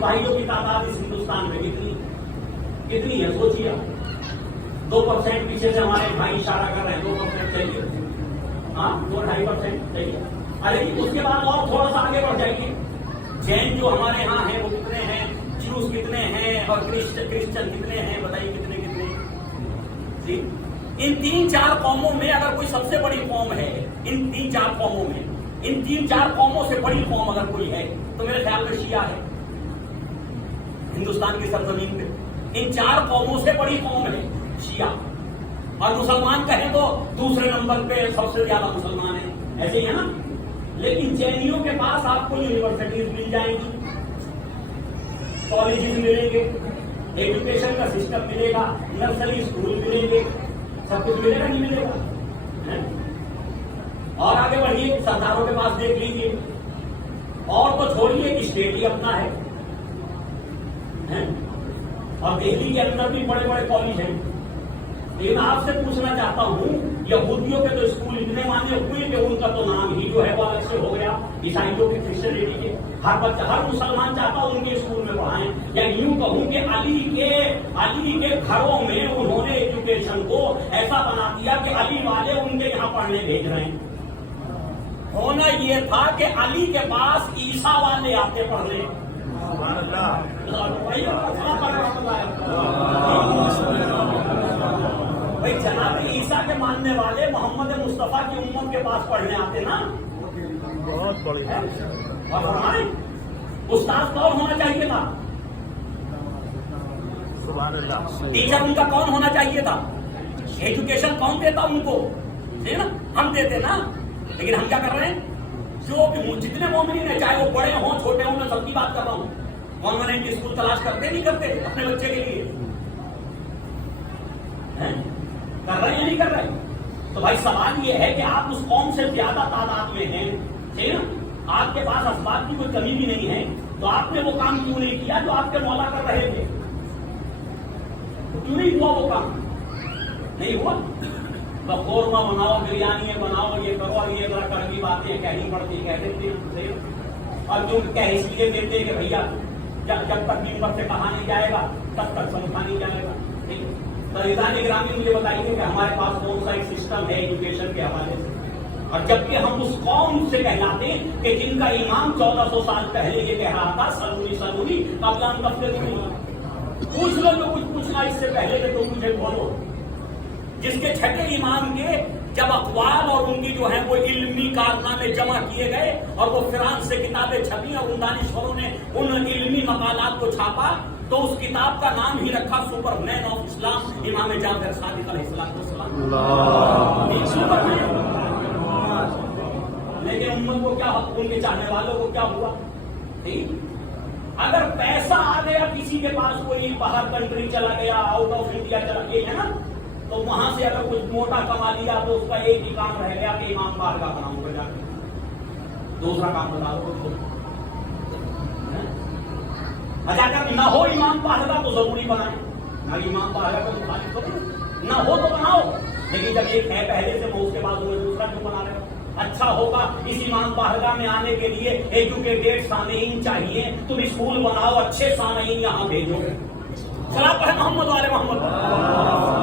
भाइयों की तादाद इस हिंदुस्तान में कितनी है सोचिए। 2% पीछे से हमारे भाई इशारा कर रहे हैं, 2% चाहिए, हाँ 2-2.5% चाहिए। अरे उसके बाद और थोड़ा सा आगे बढ़ जाएंगे, जैन जो हमारे यहाँ हैं वो कितने हैं, ज्यूस कितने हैं, और क्रिश्चियन कितने हैं, बताइए कितने जी। इन 3-4 कौमों में अगर कोई सबसे बड़ी कौम है, इन 3-4 कौमों में, इन 3-4 कौमों से बड़ी कौम अगर कोई है तो मेरे ख्याल में शिया है हिंदुस्तान की सरजमीन पे। इन 4 कौमों से बड़ी कौम है शिया, और मुसलमान कहें तो दूसरे नंबर पे सबसे ज्यादा मुसलमान है, ऐसे ही है ना। लेकिन जैनियों के पास आपको यूनिवर्सिटीज मिल जाएंगी, कॉलेजेस मिलेंगे, एजुकेशन का सिस्टम मिलेगा, नर्सरी स्कूल मिलेंगे, सब कुछ मिलेगा नहीं मिलेगा है? और आगे बढ़िए, सरदारों के पास देख लीजिए, और तो छोड़िए कि स्टेट ही अपना है? और दिल्ली के अंदर भी बड़े बड़े कॉलेज हैं। लेकिन आपसे पूछना चाहता हूं, यहूदियों के तो स्कूल इतने माने हुए कि उनका तो नाम ही जो है वो अलग से हो गया, ईसाइयों के, क्रिश्चियनिटी के, हर बच्चा, हर मुसलमान चाहता उनके स्कूल में पढ़ाएं। या यूं कहूं कि अली के घरों में उन्होंने एजुकेशन को ऐसा बना दिया कि अली वाले उनके यहाँ पढ़ने भेज रहे हैं। होना ये था कि अली के पास ईसा वाले आते पढ़ने। भाई जनाब ईसा के मानने वाले मोहम्मद मुस्तफा की उम्मत के पास पढ़ने आते ना, बहुत बड़ी है। और हमारे उस्ताद कौन होना चाहिए था? टीचर उनका कौन होना चाहिए था? एजुकेशन कौन देता उनको? है ना, हम देते ना। लेकिन हम क्या कर रहे हैं, जो भी जितने मोमिन है, चाहे वो बड़े हों छोटे हों, मैं सबकी बात कर रहा हूँ, कॉन्वेंट स्कूल तलाश करते नहीं करते अपने बच्चे के लिए? कर रहे हैं नहीं कर रहे? तो भाई सवाल ये है कि आप उस कौम से ज्यादा तादाद में हैं, ठीक है, आपके पास असबाब की कोई कमी भी नहीं है, तो आपने वो काम क्यों नहीं किया जो आपके मौला कर रहे थे? तो क्यों नहीं हुआ वो काम? नहीं हुआ। तो कोरमा बनाओ, बिरयानी बनाओ, ये करो, ये बड़ा कड़वी बातें कहनी पड़ती, कह देते हैं। और क्यों कह इसलिए देते हैं कि भैया जब तक नींबर से कहा नहीं जाएगा तब तक समझा नहीं जाएगा। ठीक, तो निजाम ग्रामीण मुझे बताइए कि हमारे पास कौन सा एक सिस्टम है एजुकेशन के हवाले से? और जबकि हम उस कौम से कहलाते हैं कि जिनका इमाम 1400 साल पहले ये कह रहा था, सलूनी कबलान कफले पूछ लो जो कुछ पूछना इससे पहले कि तुम मुझे बोलो। जिसके छठे इमाम के जब अखबार और उनकी जो है वो इल्मी कारनामे जमा किए गए और वो फ्रांस से किताबें छपी और उन दानिशवरों ने उन इल्मी मकालात को छापा, तो उस किताब का नाम ही रखा सुपरमैन ऑफ इस्लाम, इमाम जाफर सादिक अलैहिस्सलाम। लेकिन उम्मत को क्या, उनके चाहने वालों को क्या हुआ? ठीक, अगर पैसा आ गया किसी के पास, कोई बाहर कंट्री चला गया, आउट ऑफ इंडिया चला गया है ना, तो वहां से अगर कुछ मोटा कमा लिया तो उसका एक ही काम रह गया कि इमाम बारगाह बनाऊंगा जाकर, दूसरा काम बता दो। अगर ना हो इमाम बारगाह तो जरूरी बनाए, ना इमाम बारगाह को मुखालिफ करो, ना हो तो बनाओ। लेकिन जब एक है पहले से, वो उसके बाद उन्हें दूसरा क्यों बना रहे हो? अच्छा होगा इस इमाम बारगाह में आने के लिए एजुकेटेड सामईन चाहिए, तुम स्कूल बनाओ, अच्छे सामईन यहाँ भेजो। सलाम पढ़े मोहम्मद वाले मोहम्मद।